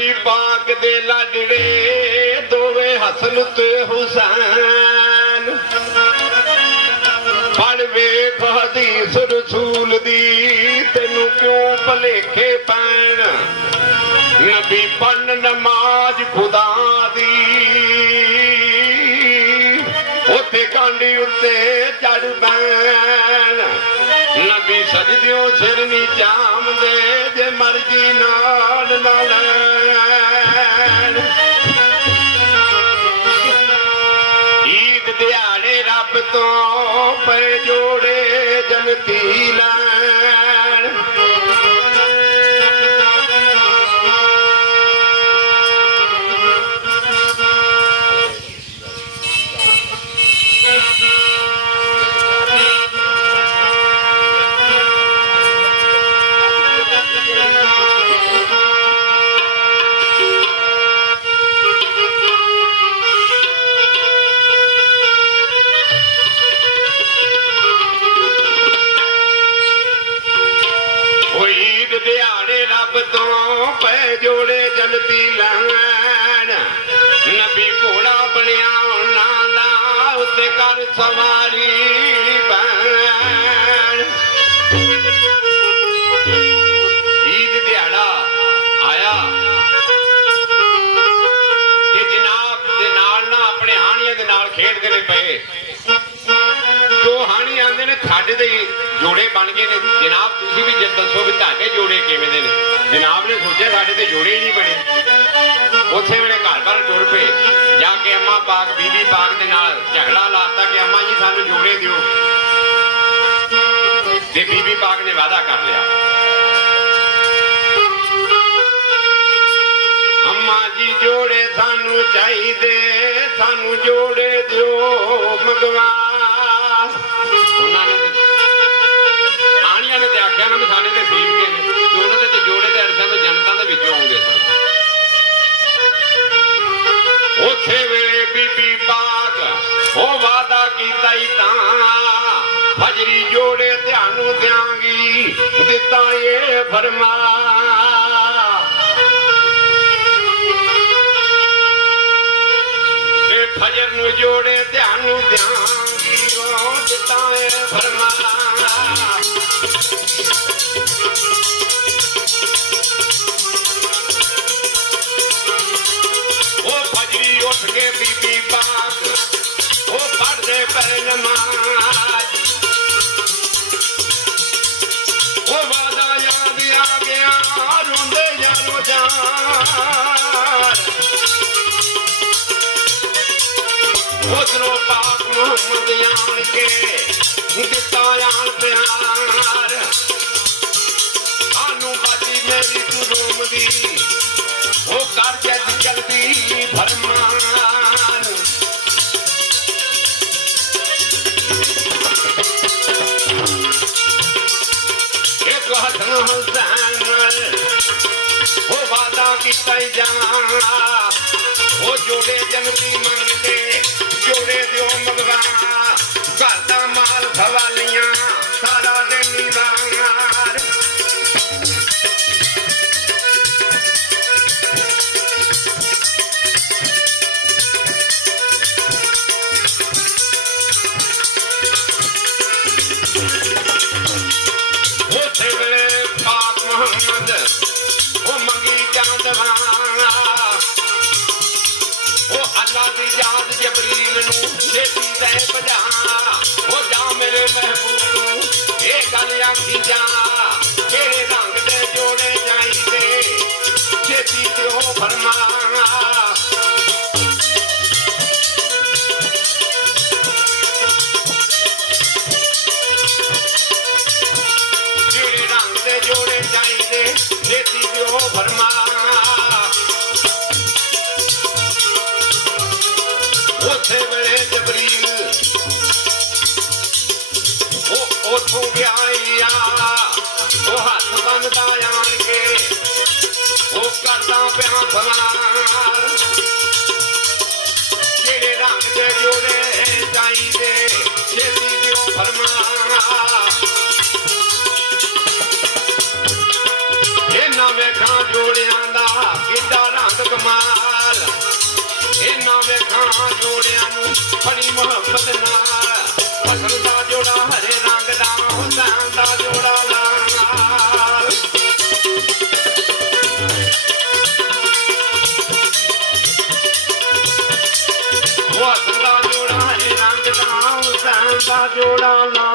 नबी पाक दे लाडड़े दोवे हसन ते हुसैन पढ़ वेख हदीस रसूल दी तेनू क्यों भलेखे पैण नबी पढ़ नमाज खुदा दी उत्ते कांडी उत्ते चढ़ बैण नबी सजदियों सिर नी चामदे जे मर्जी नाल ना लैण ईद दिहाड़े रब तो पे जोड़े जनती लैण तो पै जोड़े जनती लैण नबी घोड़ा बनया उन्हां दा उत्ते कर सवारी बैण ईद दिहाड़ा आया कि जनाब दे नाल ना अपने हाणियां दे नाल खेडदे ने पए जो हाणी आंदे ने साडे ते जोड़े बन गए ने जनाब तुसीं भी दसो भी तुहाडे जोड़े किवें दे ने जनाब ने सोचा साडे ते जोड़े ही नहीं बने उसे वेले घर घर टुर पे जाके अम्मा पाक बीबी पाक दे नाल झगड़ा लाता कि अम्मा जी सानू जोड़े दिओ ते बीबी पाक ने वादा कर लिया अम्मा जी जोड़े सानू चाहिए सानू जोड़े दिओ मंगवा आनिया ने आख्या ना भी साडे ते सीम गए ने उन्होंने तो जोड़े के अरसा तो जनता के विचों आउंदे सन उसे वेले बीबी पाक ओ वादा कीता ही तां फजरी जोड़े ध्यानू देंगी दिता ये फरमा फजर नू जोड़े ध्यानू देंगी दिता ये फरमा उठ के बीबी पाक वो पढ़दे पे नमाज वो वादा याद आ गया रोंदे यारो जान उधरों पाक मोहम्मद आन के दिता यार प्यार आनू बाजी मेरी तू रोम दी वो कर जद जल्दी फरमान एक हसन हुसैन वो वादा कीता जाना वो जोड़े जनती मंगते जोड़े दिओ मंगवा घर दा माल खवालियां सारा दिन नीवार वो मंगी चांदवा वो अल्लाह की याद जबरील नू छेती दे बजा वो जा मेरे महबूब ये गल आखी जा केड़े रंग दे जोड़े चाहिए छेती दिओ फरमा केड़े रंग दे जोड़े चाहिए छेती दिओ फरमा उसे वेले जबरील उथों गया वो हाथ बनदा आन के वो करदा पिया सवार जेड़े रंग दे जोड़े चाहिए छेती दिओ फरमा ये ना वेखा जोड़ियां दा किड्डा ਰੰਗ ਕਮਾਲ ਇਹਨਾਂ ਵੇਖਾਂ ਜੋੜਿਆਂ ਨੂੰ ਬੜੀ ਮੁਹੱਬਤ ਨਾਲ ਫਸਲ ਦਾ ਜੋੜਾ ਹਰੇ ਰੰਗ ਦਾ ਹੁਸੈਨ ਦਾ ਜੋੜਾ ਲਾਲ ਫਸਲ ਦਾ ਜੋੜਾ ਹਰੇ ਰੰਗ ਦਾ ਹੁਸੈਨ ਦਾ ਜੋੜਾ ਲਾਲ